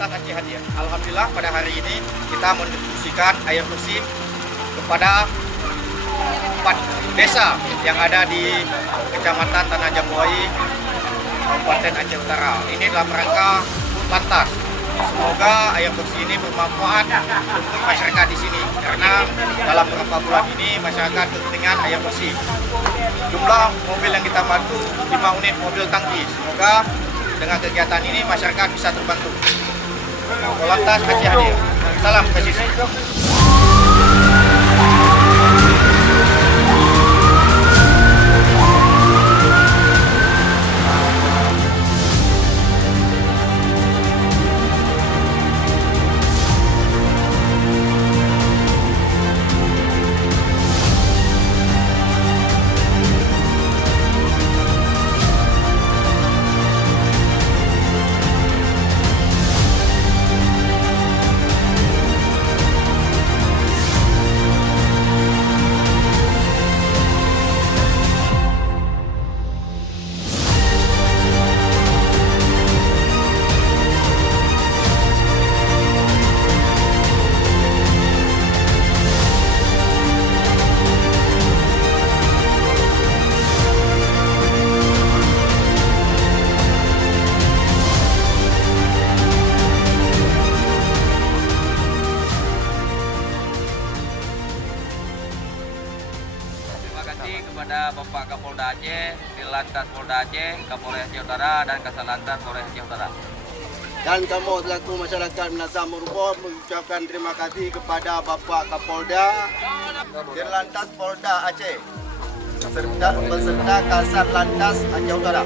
Lantas Aceh Hadir. Alhamdulillah pada hari ini kita mendistribusikan air bersih kepada 4 desa yang ada di Kecamatan Tanah Jambuai, Kabupaten Aceh Utara. Ini dalam rangka Lantas. Semoga air bersih ini bermanfaat untuk masyarakat di sini karena dalam beberapa bulan ini masyarakat kepentingan air bersih. Jumlah mobil yang kita bantu 5 unit mobil tangki. Semoga dengan kegiatan ini masyarakat bisa terbantu. Lantas Aceh Hadir. Salam kasih. Terima kasih kepada Bapak Kapolda Aceh, Dirlantas Polda Aceh, Kapolres Aceh Utara, dan Kasatlantas Polres Aceh Utara. Dan kamu selaku masyarakat Menazam Merupakan mengucapkan terima kasih kepada Bapak Kapolda, Dirlantas Polda Aceh, beserta Kasatlantas Aceh Utara.